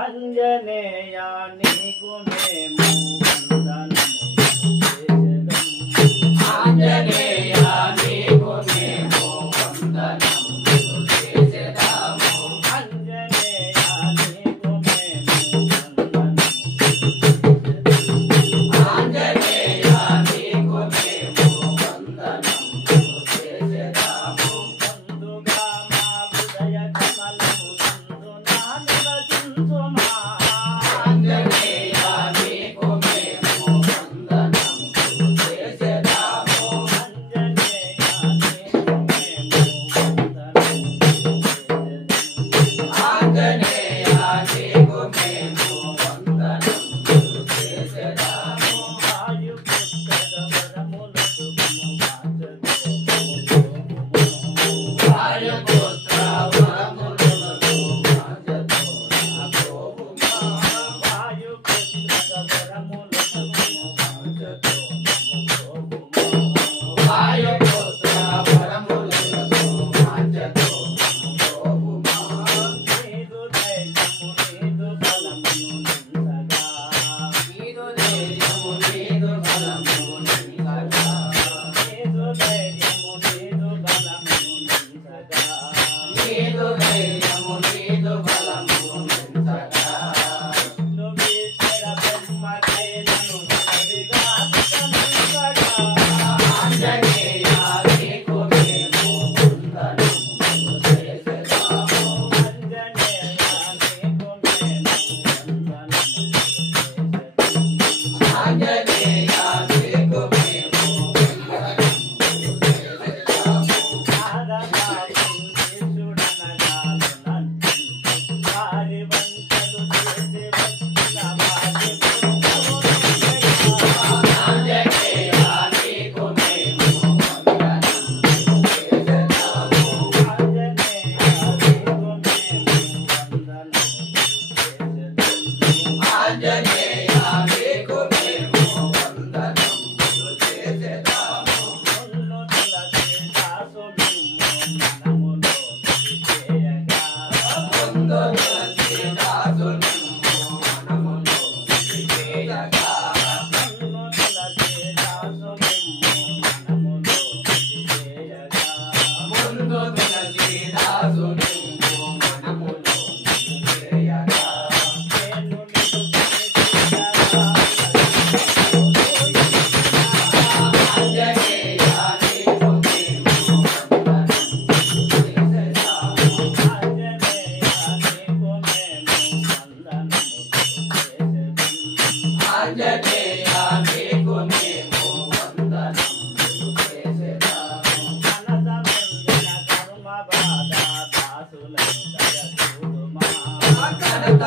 అంజనేయా నీకు మేము వందనము చేసెదము. ఆంజనేయా నీకు మేము వందనము చేసెదము. అంజనేయా నీకు మేము వందనము చేసెదము. ఆంజనేయా నీకు మేము వందనము చేసెదము. ముందుగా మా హృదయ కమలము నందు నా నివసించుమా. ఆంజనేయా నీకు మేము వందనము చేసెదము. అంజనేయా నీకు మేము వందనము చేసెదము. ఆంజనేయా నీకు మేము వందనము చేసెదము. వాయుపుత్ర వరములకు వాంఛతో పోవుమా. వాయుపుత్ర వరములకు వాంఛతో పోవుమా. వాయుపుత్ర వరములకు వాంఛతో పోవుమా. వాయుపుత్ర వరములకు వాంఛతో పోవుమా. నీదు ధైర్యము నీదు బలమును నింసగా. నీదు ధైర్యము నీదు బలము నింసగా. నీదు ధైర్యము నీదు బలమును నింసగా. నీదు ధైర్యము నీదు బలము నింసగా. నువ్వీశ్వర బ్రహ్మదేవులను సరిగా స్తుతించగా. ఆంజనేయా నీకు మేము వందనము చేసెదము. అంజనేయా నీకు మేము వందనము చేసెదము. ఆంజనేయా నీకు మేము వందనము చేసెదము. నాదగా పుంజీసుడనగాలునందు వారి వంచలు చేసి వచ్చిన వారి పుణ్యమును ఆంజనేయా నీకు మేము వందనము చేసెదము. అంజనేయా నీకు మేము వందనము చేసెదము. ఆంజనేయా నీకు మేము వందనము చేసెదము. ముల్లు తులసి దాసు మిమ్ము మనములో చేయగా. ముందు తులసి దాసు నిన్ను మనములో చేయగా. ముల్లు తులసి దాసు మిమ్ము మనములో చేయగా. ముందు తులసి దాసు నిన్ను మనములో చేయగా. నేను నిన్ను ప్రేమించగా. ఆంజనేయా నీకు మేము వందనము చేసెదము. అంజనేయా నీకు మేము వందనము చేసెదము. ఆంజనేయా నీకు మేము వందనము చేసెదము. మనసముందిన కర్మ బాధ దాసులను దయచూడుమా. కనత